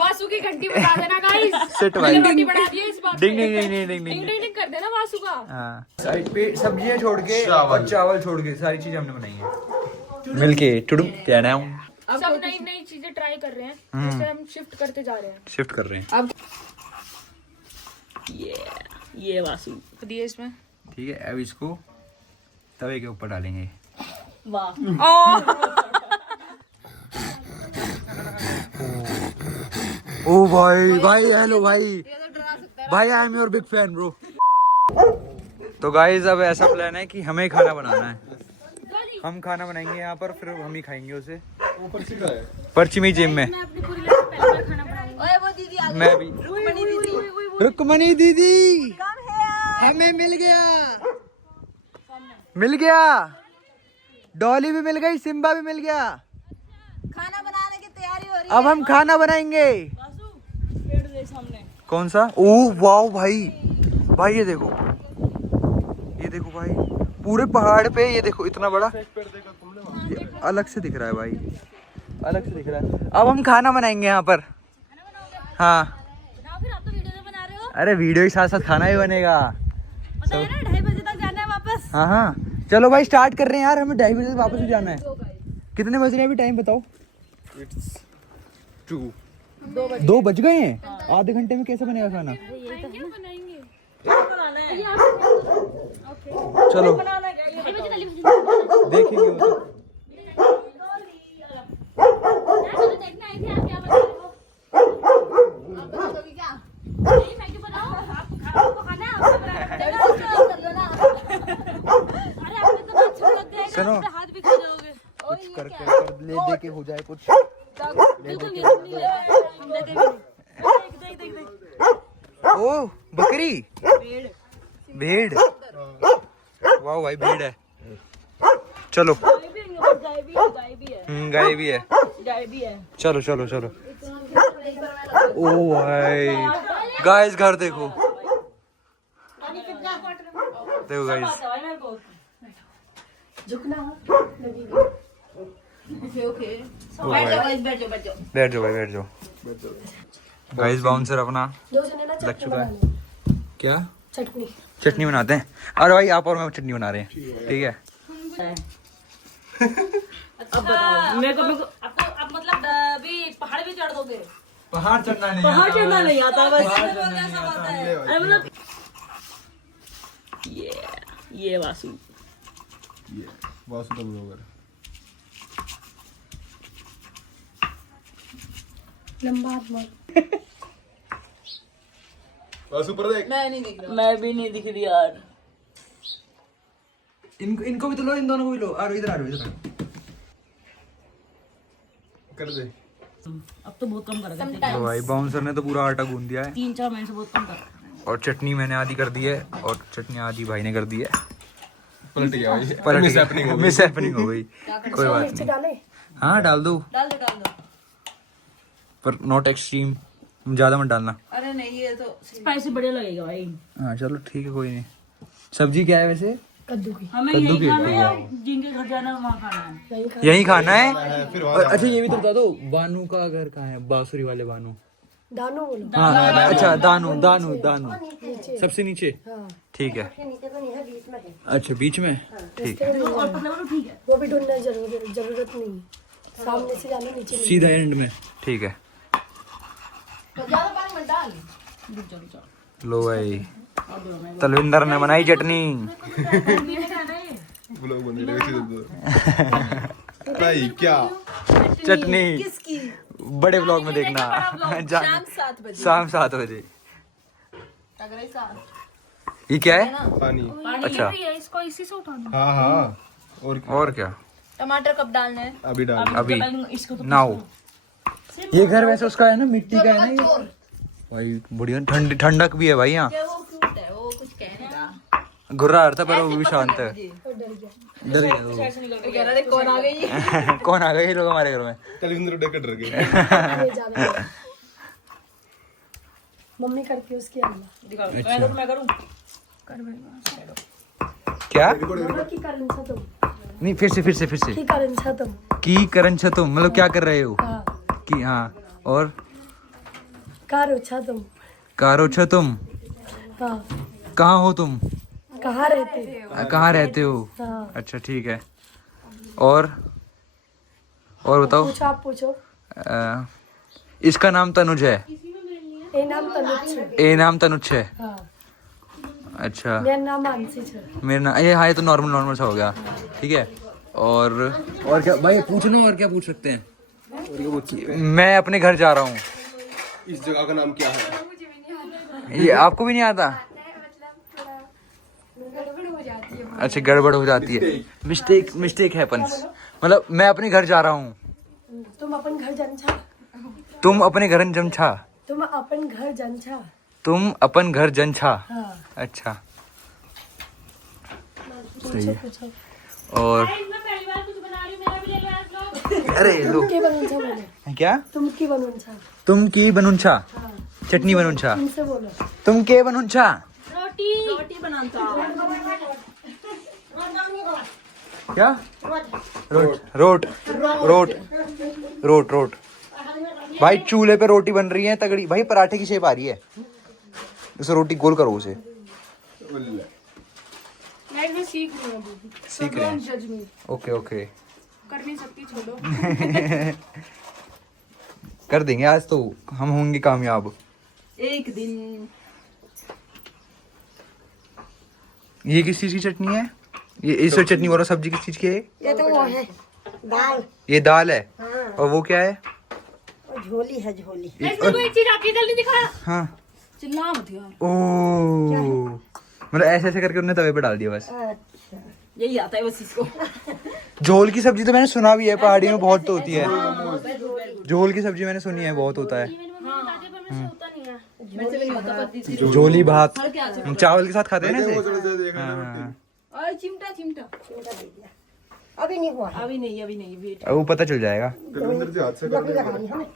वासु की घंटी बजा देना गाइस। सेट भाई रोटी बना दी है इस बात डिंग पे। डिंग डिंग डिंग डिंग डिंग डिंग कर देना वासु का। हाँ साइड पे सब्जियां छोड़ के और चावल छोड़ के सारी चीजें हमने बनाई है मिलके टुडू क्या नाम सब नई नई चीजें ट्राई कर रहे हैं, जैसे हम शिफ्ट करते जा रहे हैं। शिफ्ट कर रहे हैं अब ये वासु दिए इसमें। ठीक है अब इसको तवे के ऊपर डालेंगे वाह ओ भाई भाई हेलो भाई भाई I am your big fan bro. तो गाइस अब ऐसा प्लान है कि हमें खाना बनाना है, हम खाना बनाएंगे यहाँ पर फिर हम ही खाएंगे उसे। पर्ची में जिम में मैं अपनी पूरी लाइफ में पहली बार खाना बनाऊंगी। ओए वो दीदी आ मैं भी रुकमणी दीदी हमें मिल गया डॉली भी मिल गई सिम्बा भी मिल गया। खाना बनाने की तैयारी हो रही अब हम खाना बनाएंगे। पेड़ दे सामने कौन सा? ओह वाओ भाई भाई ये देखो भाई पूरे पहाड़ पे ये देखो इतना बड़ा ये अलग से दिख रहा है भाई, अलग से दिख रहा है। अब हम खाना बनाएंगे यहाँ पर। हाँ फिर आप तो वीडियो में बना रहे हो। अरे वीडियो के साथ साथ खाना भी बनेगा। पता है ना 2:30 बजे तक जाना है वापस। हाँ हाँ चलो भाई स्टार्ट कर रहे हैं यार, हमें 2:30 बजे वापस भी जाना है। कितने बज रहे हैं अभी टाइम बताओ? 2 बज गए हैं। आधे घंटे में कैसे बनेगा खाना? चलो देखेंगे वो तो। सुनो कुछ कर ले दे के हो जाए कुछ। ओ बकरी भेड़ वाह भाई भेड़ है। चलो गाय भी है। चलो चलो चलो। ओ भाई गाइस घर देखो देखो गाइस। बैठ जाओ भाई बैठ जाओ। गाइस बाउंसर अपना लग चुका है। क्या चटनी बनाते हैं? अरे भाई आप और मैं चटनी बना रहे हैं ठीक है। अब बताओ मेरे को अब मतलब भी पहाड़ भी चढ़ दोगे? पहाड़ चढ़ना नहीं आता बस अरे मतलब ये वासु का ब्लॉगर लंबा हाथ वासु पर देख। मैं भी नहीं दिख रही यार। इनको भी तो लो, इन दोनों को भी लो। आ लो इधर आ लो इधर कर दे। अब तो बहुत कम कर दिया। तो भाई बाउंसर ने तो पूरा आटा गूंद दिया है 3-4 महीने से बहुत कम कर। और चटनी मैंने आधी कर दी है और चटनी आधी भाई ने कर दी है। पलट गया भाई। पलट मिस हैपनिंग हो गई कोई बात नहीं। हाँ डाल दो पर नॉट एक्सट्रीम, ज्यादा मत डालना। अरे नहीं ये तो स्पाइसी बढ़िया लगेगा भाई। हाँ चलो ठीक है कोई नहीं। सब्जी क्या है वैसे? कद्दू की। हमें कद्दू यही की, खाना है ठीक या है। जिनके घर जाना है वहाँ खाना है? यही खाना है। फिर और अच्छा ये भी तो बता दो बानू का घर कहाँ है? बांसुरी वाले बानू। दानो बोलो। हाँ अच्छा दानू दानू दानू सबसे नीचे ठीक है। अच्छा बीच में ठीक है। ठीक है वो भी ढूंढना जरूरत नहीं है, सामने से जाना नीचे नहीं। सीधा एंड में ठीक है। लो भाई तलविंदर ने बनाई चटनी। ब्लॉग बन रहा है भाई क्या चटनी किसकी? बड़े ब्लॉग में देखना शाम 7 बजे। ये क्या है? पानी। अच्छा इसको इसी से उठाना। हाँ हाँ और क्या? टमाटर कब डालना है? अभी डाल। अभी इसको तो नाउ। ये घर वैसे उसका है ना, मिट्टी का है ना ये भाई। बढ़िया ठंडक भी है भाई यहाँ। वो क्यूट है, वो कुछ कह नहीं रहा। घुर्रा रहा था पर वो भी शांत है। डर गया वो। कह रहा है कौन आ गई? कौन आ गए ये लोग हमारे घर में? तलविंदर उड़े कर डर गए। मम्मी करती है उसकी अल्लाह। दिखाओ मैं करूँ? क्या? मम्मा की करन छ तुम। नहीं फिर से की करन छ तुम। की करन छ तुम मतलब क्या कर रहे हो? हाँ। की हाँ और कार अच्छा तुम कारो छ तुम, हाँ कहाँ हो तुम, कहाँ रहते कहाँ रहते हो? हाँ अच्छा ठीक है। और बताओ। पूछो आप पूछो। इसका नाम तनुज है। ए नाम तनुज है। ए नाम तनुज है। हाँ अच्छा मेरा नाम मानसी है। मेरा नाम ये, हाँ ये तो नॉर्मल सा हो गया। ठीक है। और क्या भाई पूछना, और क्या पूछ सकते हैं? मैं अपने घर जा रहा हूँ। इस जगह का नाम क्या है? ये आपको भी नहीं आता? अच्छा गड़बड़ हो जाती है, मिस्टेक हैपन्स। मतलब मैं अपने घर जा रहा हूँ। तुम अपन घर जनछा। तुम अपने घर जमछा। तुम अपन घर जनछा। तुम अपन घर जनछा। हाँ अच्छा सही पूछो है। पूछो। और मैं पहली बार कुछ बना रही हूँ, मेरा भी ले लो आज लोग। अरे लो के बनूंछा बोलो। क्या? तुम की बनूंछा। तुम की बनुंछा, हाँ चटनी बनुंछा। तुमसे बोलो। तुम के बनुंछा, रोटी बनाता क्या? रोट भाई चूल्हे पे रोटी बन रही है तगड़ी भाई, पराठे की शेप आ रही है। उसे रोटी गोल करो उसे। मैं सीख रही हूँ अभी। सीख रहे हैं। जज मी, ओके कर नहीं सकती, छोड़ो। कर देंगे आज तो, हम होंगे कामयाब एक दिन। ये किस चीज की चटनी है? ये इस चटनी वाला सब्जी किस चीज की है? ये तो वो है दाल। ये दाल है। और वो क्या है? झोली है झोली। इसमें कोई चीज आती है, जल्दी दिखा। हाँ चिल्ला मत यार। ओ मतलब ऐसे करके उन्होंने तवे पे डाल दिया बस। यही आता है बस इसको। झोल की सब्जी तो मैंने सुना भी है, पहाड़ी में बहुत तो होती है। झोल की सब्जी मैंने सुनी है, बहुत होता है। मेरे से भी नहीं होता पति। झोली भात क्या हम चावल के साथ खाते हैं ना ऐसे। हाँ। और चिमटा अभी नहीं हुआ। अभी नहीं वेट। अब वो पता चल जाएगा। देवेंद्र जी हाथ से कर लकड़ी देंगे। लगानी हमें।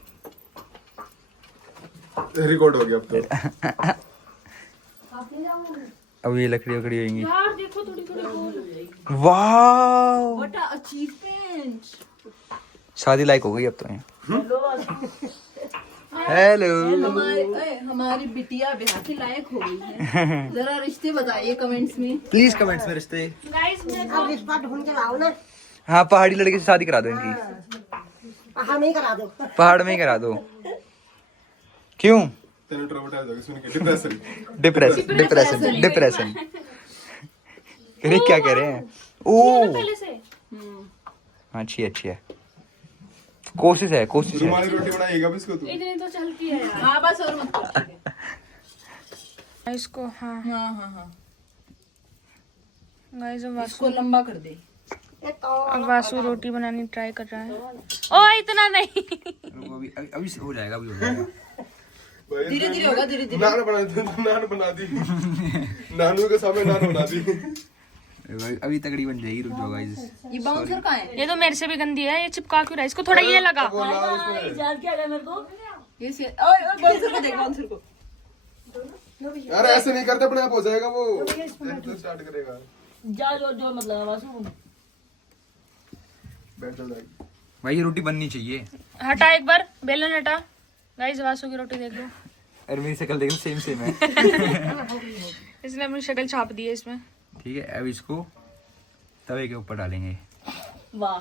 रिकॉर्ड हो गया अब तो। अब ये लकड़ी वकड़ी होंगी। यार देखो थोड़ी गोल। वाह व्हाट अ अचीवमेंट। शादी लायक हो गई अब तो ये। हेलो हमारी बिटिया ब्याह के लायक हो गई है। जरा रिश्ते बताइए कमेंट्स में। प्लीज कमेंट्स में रिश्ते। गाइस मैं अब रिश्ता ढूंढ के लाओ ना। हाँ पहाड़ी लड़के से शादी करा दो इनकी। हाँ नहीं करा दो। पहाड़ में ही करा दो। क्यों? तेरे ट्रॉमेटाइज हो गए सुन के। डिप्रेशन अरे क्या कह रहे हैं? ओ पहले से अच्छी है। कोशिश है रुमाली रोटी बनाएगा भी इसको तू। इतनी तो चलती है यार। हाँ बस और मत कर। इसको हाँ हाँ गाइस अब इसको लंबा कर दे। वासु रोटी बनानी ट्राई कर रहा है। ओ इतना नहीं। अभी हो जाएगा धीरे धीरे होगा धीरे धीरे। नान बना दी। नानू के सामने नान बना दी। अभी तगड़ी बन जाएगी, रुक जाओ गाइस। ये बाउंसर कहाँ है? ये तो मेरे से भी गंदी है, ये चिपका क्यों रहा है? इसको थोड़ा ये लगा। याद क्या है मेरे को? ये से ओए बाउंसर को देख बाउंसर को। अरे ऐसे नहीं करते, अपने आप हो जाएगा वो। स्टार्ट करेगा। जा जो मत लगा बासु। बैठ जाएगी। भाई ये रोटी बननी चाहिए। हटा एक बार बेलन हटा। गाइस वासु की रोटी देख लो। अरे मेरी शक्ल देखो सेम है। इसने अपनी शक्ल छाप दी है इसमें। ठीक है अब इसको तवे के ऊपर डालेंगे। वाह।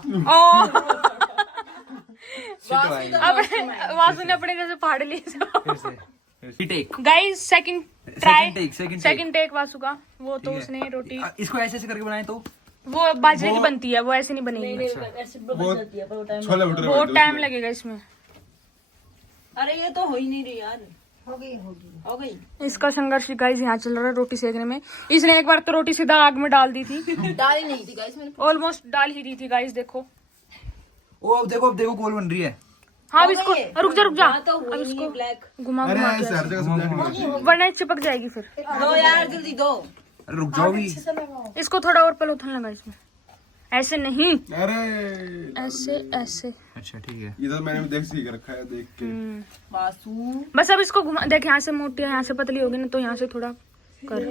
अपने वासु ने अपने जैसे फाड़ लिए। Take guys second try. Second second take Vasu का। वो तो उसने रोटी इसको ऐसे करके बनाए तो वो बाजरे की बनती है, वो ऐसे नहीं बनेगी। ऐसे बन जाती है पर वो टाइम। छोले भटूरे बहुत टाइम लगेगा इसमें। अरे ये तो हो ही नहीं रही यार। हो गई। इसका संघर्ष गाइस यहाँ चल रहा है रोटी सेकने में। इसने एक बार तो रोटी सीधा आग में डाल दी थी। दाल ही नहीं थी गाइस मैंने। ऑलमोस्ट डाल ही दी थी गाइस, देखो। ओ अब देखो गोल बन रही है। हाँ अब इसको रुक जा तो हुई अब नहीं इसको ब्लैक। घुमा अरे घुमा ऐसे हर जगह से ब्लैक नहीं होती। वरना चिपक जाएगी फिर। दो यार जल्दी दो। अरे रुक जाओ भी। इसको थोड़ा और पलोथन लगा इसमें। ऐसे नहीं, अरे ऐसे ऐसे। अच्छा ठीक है। ये तो मैंने भी देख सीख रखा है, देख के। बासु। बस अब इसको घुमा देख, यहाँ से मोटी है, यहाँ से पतली होगी ना, तो यहाँ से थोड़ा कर।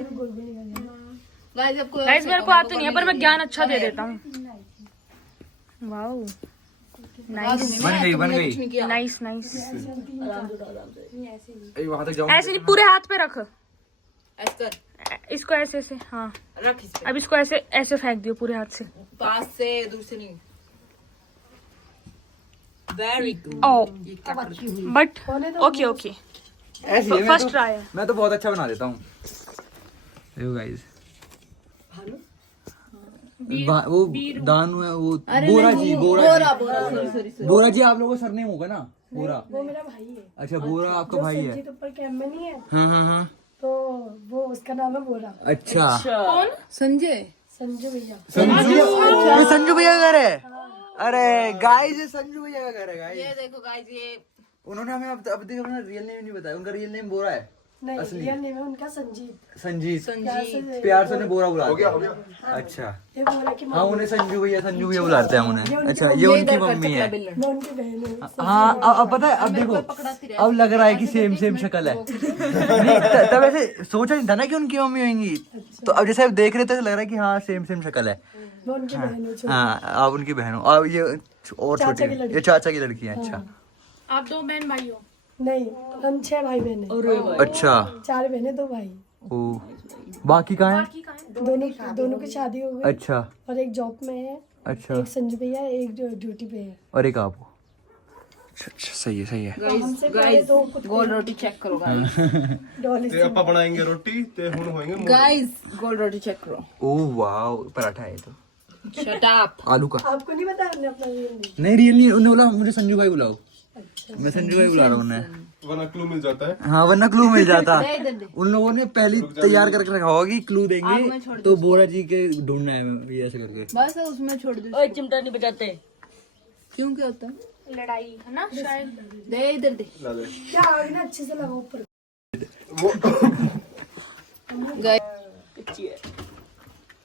गाइस आपको गाइस मेरे को आती नहीं है, पर मैं ज्ञान अच्छा दे देता हूँ। वाओ नाइस बन गई कुछ नहीं किया। Nice nice. वहां तक जाऊं। ऐसे नहीं, पूरे हाथ पे रख, ऐसे कर, इसको ऐसे ऐसे, हाँ। रख इस पे। अब इसको ऐसे ऐसे फेंक दियो पूरे हाथ से। पास से दूर से नहीं। Very good. ओ ये क्या कर रही है? बट ओके ओके, ऐसी है, फर्स्ट ट्राई है। मैं तो बहुत अच्छा बना देता हूँ। देखो गाइस, वो दानू है, वो बोरा जी, बोरा जी आप लोगों का सरनेम होगा ना, बोरा? वो मेरा भाई है। अच्छा, बोरा आपका भाई है। संजीत ऊपर कैंप में नहीं है, हाँ। तो वो उसका नाम है बोरा। अच्छा, संजय। संजू भैया। ये संजू भैया का घर है। अरे गाइस, ये संजू भैया का घर है गाइस। ये देखो गाइस, ये उन्होंने हमें अब तक अपना रियल नेम नहीं बताया। उनका रियल नेम बोरा है। नहीं, रियल नेम है उनका संजीत। संजीत, संजीत। प्यार से उन्हें बोरा बुलाते हो हैं। गया। अच्छा, ये बोरा की हाँ, उन्हें संजू भैया बुलाते हैं उन्हें। अच्छा, ये उनकी मम्मी है। मैं उनकी बहन हूँ। हाँ, अब पता है, अब देखो, अब लग रहा है कि सेम शक्ल है। नहीं, तब ऐसे सोचा नहीं था ना कि उनकी मम्मी होंगी। तो अब जैसे अब देख रहे थे तो लग रहा है कि हाँ सेम शक्ल है। मैं उनकी बहन हूँ। हाँ, आप उनकी बहन हो। अब ये और छोटी, ये चाचा की लड़की है। अच्छा आप 2 बहन भाई हो? नहीं, हम 6 भाई बहन हैं। अच्छा, 4 बहने 2 भाई। ओ, बाकी कहाँ है? दोनों की शादी हो गई। अच्छा और एक जॉब में है, अच्छा, एक संजू भैया, एक जो ड्यूटी पे है। और एक आप हो। अच्छा, सही है। हमसे पहले तो कुछ गोल रोटी चेक करो गाइस। डॉली ते आपा बनाएंगे रोटी ते हुन होएंगे मोर। गाइस गोल रोटी चेक करो। ओह वाह, पराठा है तो। Shut up. आलू का। आपको नहीं पता हमने अपना रियल नेम? नहीं, रियल नहीं। उन्होंने बोला मुझे संजू भाई बुलाओ। मैं संजू भाई बुला रहा हूँ उन्हें। वरना क्लू मिल जाता है। हाँ, वरना क्लू मिल जाता। इधर दे। उन लोगों ने पहले तैयार करके रखा होगा कि क्लू देंगे तो बोरा जी के ढूंढना है, ये ऐसे करके। बस उसमें छोड़ दो। ओए चिमटा नहीं बजाते, क्यों, क्या होता है? लड़ाई है ना शायद। दे इधर दे। ला दे। क्या आग ना अच्छे से लगाओ ऊपर। गाइस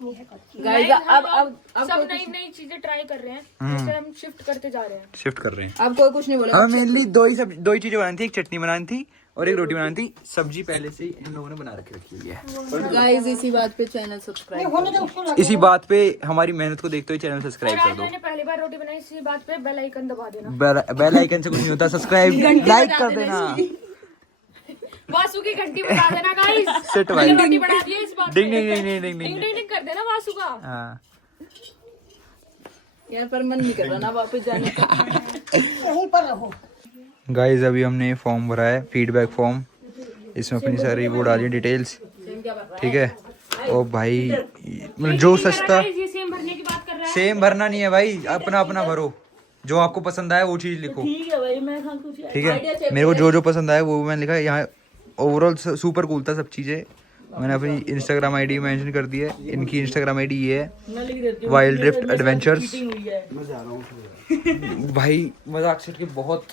अब सब नई चीजें ट्राई कर रहे हैं, जैसे हम शिफ्ट करते जा रहे हैं। शिफ्ट कर रहे हैं। अब कोई कुछ नहीं बोला। हमें मेनली दो ही चीजें बनानी थी। एक चटनी बनानी थी और एक रोटी बनानी थी। सब्जी पहले से ही इन लोगों ने बना रखी है। गाइस इसी बात पे चैनल सब्सक्राइब। होने दो उसको। इसी बात पे, हमारी मेहनत को देखते हुए चैनल सब्सक्राइब कर आज दो। मैंने पहली बार रोटी बनाई, इसी बात पे बेल आइकन दबा देना। बेल आइकन से कुछ नहीं होता, सब्सक्राइब लाइक कर देना। वासु की घंटी बजा देना गाइस। सेट भाई, रोटी बना दी है इस बात पे। डिंग डिंग डिंग डिंग डिंग डिंग डिंग कर देना वासु का। हाँ, यार पर मन नहीं कर रहा ना वापस जाने का। यहीं पर रहो। गाइस अभी हमने फॉर्म भरा है, फीडबैक फॉर्म। इसमें अपनी सारी वो डाली डिटेल्स, ठीक है। ओ भाई, मतलब जो सस्ता, ये सेम भरने की बात कर रहा है। सेम भरना नहीं है भाई, अपना अपना भरो। जो आपको पसंद आए वो चीज लिखो, ठीक है भाई, मैं कुछ ठीक है। मेरे को जो पसंद आया वो मैंने लिखा है। यहाँ ओवरऑल सुपर कूल था सब चीज़ें। मैंने अपनी इंस्टाग्राम आईडी मेंशन कर दी है। इनकी इंस्टाग्राम आईडी ये है, वाइल्ड ड्रिफ्ट एडवेंचर्स। भाई मजाक से के बहुत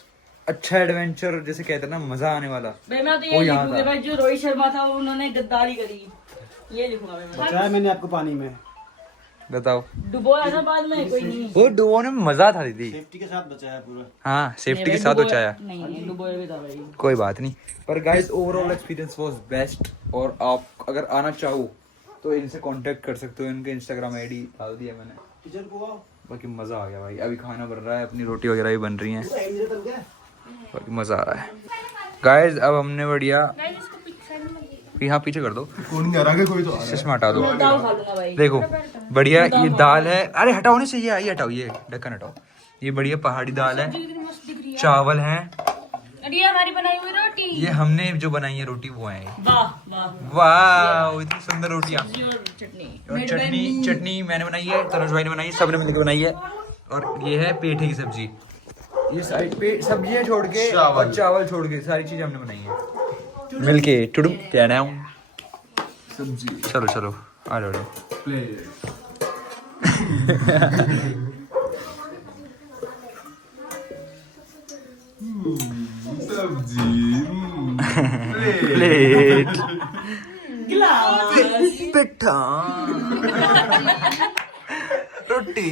अच्छा एडवेंचर, जैसे कहते हैं ना, मजा आने वाला। भाई मैं तो वो ये यहाँ लिखूंगा था। भाई, जो रोहित शर्मा था उन्होंने गद्दारी करी, ये लिखूंगा भाई मैं। बचाया मैंने आपको पानी में। बताओ, डुबोया था बाद में, कोई नहीं। वो डुबोने में मजा था दीदी। सेफ्टी के साथ बचाया पूरा। हाँ, सेफ्टी के साथ बचाया। नहीं, डुबोया भी था भाई। कोई बात नहीं, पर guys overall experience was best. और आप अगर आना चाहो तो इनसे कांटेक्ट कर सकते हो। इनके इंस्टाग्राम आईडी डाल दिया मैंने। किचन को आओ। बाकी मजा आ गया भाई। अभी खाना बन रहा है, अपनी रोटी वगैरह भी बन रही हैं, बाकी मजा आ रहा है। गाइस अब हमने बढ़िया, यहाँ पीछे कर दो, कौन नहीं आ रहा है, कोई तो आ रहा है। चश्मा हटा दो। दाल खा लूंगा भाई। देखो बढ़िया, ये दाल है। अरे हटाओ नहीं, सही है, ये हटाओ, ये ढक्कन हटाओ। ये बढ़िया पहाड़ी दाल है, चावल हैं, अरे ये हमारी बनाई हुई रोटी। ये हमने जो बनाई है रोटी वो है। वाह वाह। वाह, इतनी सुंदर रोटियां। और चटनी। और चटनी मैंने बनाई है, तनुज भाई ने बनाई है, सबने मिलकर बनाई है। और ये है पेठे की सब्जी। ये साइड पे सब्जियां छोड़ के और चावल छोड़ के सारी चीजें हमने बनाई है मिलके। टुडू क्या नाम? सब्जी। चलो चलो आ जाओ। प्ले। सब्जी। प्लेट, पिट्ठा, रोटी,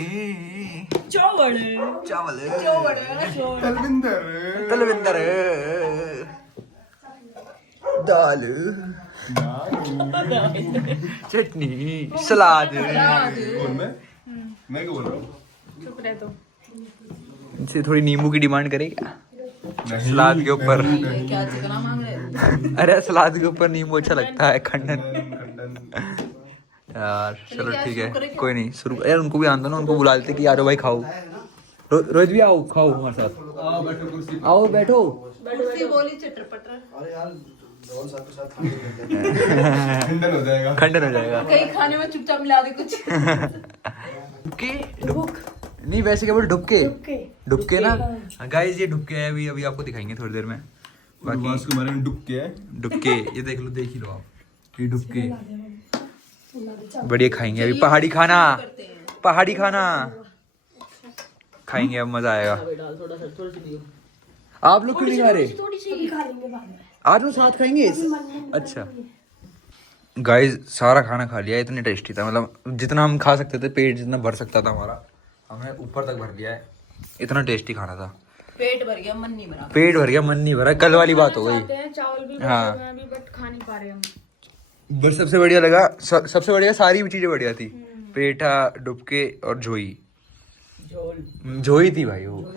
चावल। चावल, तलविंदर। तलविंदर, दाल, चटनी, सलाद। बोल मैं क्या बोल रहा हूँ? चुप रह तो। इनसे थोड़ी नींबू की डिमांड करें क्या सलाद के ऊपर? क्या चिकना मांग रहे हो? अरे सलाद के ऊपर नींबू अच्छा लगता है, खंडन यार। चलो ठीक है, कोई नहीं, शुरू यार। उनको भी आना ना, उनको बुला लेते कि यारो भाई खाओ। रोहित भी आओ, खाओ हमारे साथ, आओ बैठो। कुर्सी बोली चटर पटर। खंडन हो जाएगा। खंडन हो जाएगा। कहीं खाने में चुपचाप मिला दे कुछ। नहीं वैसे क्या बोल, डुबके डुबके। डुबके ना गाइस, ये डुबके है। अभी अभी आपको दिखाएंगे थोड़ी देर में। बाकी उसके बारे में डुबके है। डुबके ये देख लो, देख ही लो आप, ये डुबके बढ़िया खाएंगे अभी। पहाड़ी खाना, पहाड़ी खाना खाएंगे, अब मजा आएगा। आप लोग क्यों नहीं खा रहे? अभी खा लेंगे बाद में। आज लोग साथ खाएंगे। अच्छा गाइस, सारा खाना खा लिया, इतनी टेस्टी था, मतलब जितना हम खा सकते थे, पेट जितना भर सकता था हमारा, हमने ऊपर तक भर लिया है। इतना टेस्टी खाना था, पेट भर गया, मन नहीं भरा। पेट भर गया, मन नहीं भरा। कल वाली बात हो गई। चावल भी हाँ। बचे हुए हैं अभी, बट खा नहीं पा रहे हम। बस सबसे बढ़िया लगा, सबसे बढ़िया, सारी चीजें बढ़िया थी। पेठा, डुबके और झोई। झोई थी भाई, वो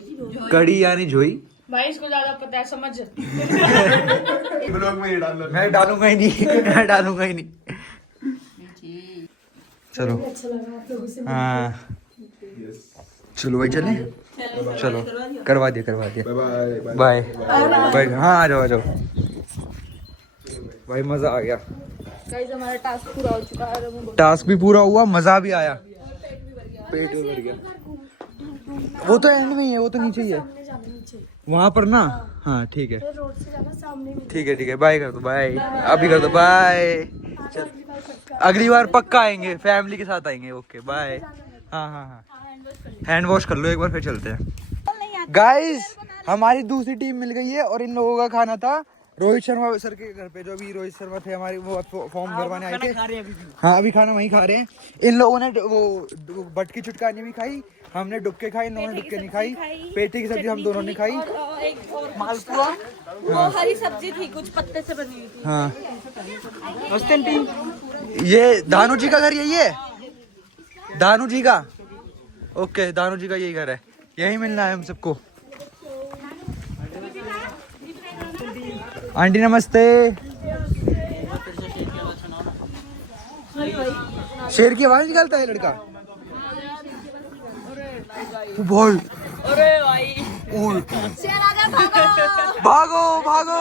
कड़ी यानी झोई। भाई इसको ज्यादा पता है, समझ। ब्लॉग में नहीं डालना। मैं डालूंगा ही नहीं, मैं डालूंगा ही नहीं। चलो अच्छा लगा आप लोगों से। हाँ, चलो भाई चले, चलो करवा दिया, करवा दिया। Bye bye bye. हाँ आ जाओ, आ जाओ भाई, मजा आ गया। गाइस हमारा टास्क पूरा हो चुका है। टास्क भी पूरा हुआ, मजा भी आया, पेट भी भर गया। वो तो एंड में ही है, वो तो नीचे ही है, सामने जाना नीचे। वहां पर ना। हाँ ठीक है, फिर रोड से जाना सामने में। ठीक है, ठीक है। बाय कर दो, बाय। अभी कर दो बाय। अगली बार पक्का आएंगे, फैमिली के साथ आएंगे। Okay bye. हाँ हाँ हाँ, हैंड वॉश कर लो एक बार, फिर चलते हैं। गाइस हमारी दूसरी टीम मिल गई है, और इन लोगों का खाना था रोहित शर्मा सर के घर पे। जो अभी रोहित शर्मा थे हमारे, वो फॉर्म भरवाने आए थे। हाँ अभी खाना वहीं खा रहे हैं। इन लोगों ने वो बटकी चुटकानी भी खाई, हमने डुबके खाई, इन लोगों ने डुबके नहीं खाई। पेटी की सब्जी हम दोनों ने खाई। मालपुआ, वो हरी सब्जी थी, कुछ पत्ते से बनी हुई थी। हाँ ये दानू जी का घर यही है, दानू जी का। ओके, दानू जी का यही घर है, यही मिलना है हम सबको। आंटी नमस्ते। शेर की आवाज निकालता है लड़का। बोल। अरे भाई, भागो भागो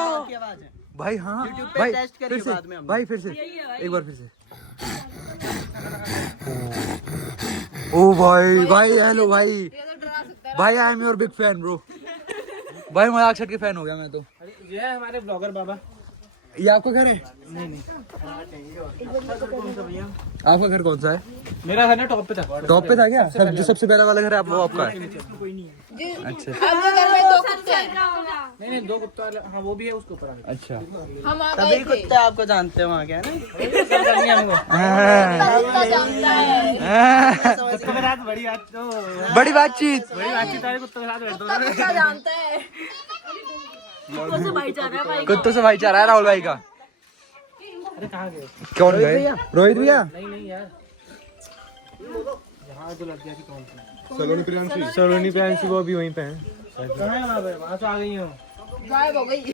भाई। हाँ भाई, टेस्ट फिर करिए से बाद में हम। भाई, फिर से एक बार, फिर से। ओ भाई, भाई हेलो भाई, भाई I am your big fan bro. भाई मजाक छट के फैन हो गया मैं तो। ये है हमारे ब्लॉगर बाबा। ये आपका घर है? नहीं आपका घर कौन सा है? मेरा घर ना टॉप पे था। टॉप पे था क्या? जो सबसे पहला वाला घर है वो आपका है? अच्छा आपके घर में दो कुत्ते हैं। नहीं दो कुत्ता वाला, हाँ वो भी है, उसके ऊपर अच्छा। हम आ गए थे। कुत्ता आपको जानते हैं वहाँ क्या है ना। कुत्ता जानता है। कुत्ते के साथ बड़ी बात तो बड़ी बातचीत। है, कुत्ते के साथ बैठ दो। कुत्ता जानता है। कुत्तों से भाईचारा है राहुल भाई का। अरे कहाँ गए? कौन गए? रोहित भैया। नहीं यार, यहाँ जो लग गया थी कौन सी? सलोनी प्रियांशी वो भी वहीं पे है। कहाँ है वहाँ पे? वहाँ से आ गई हो। गायब हो गई।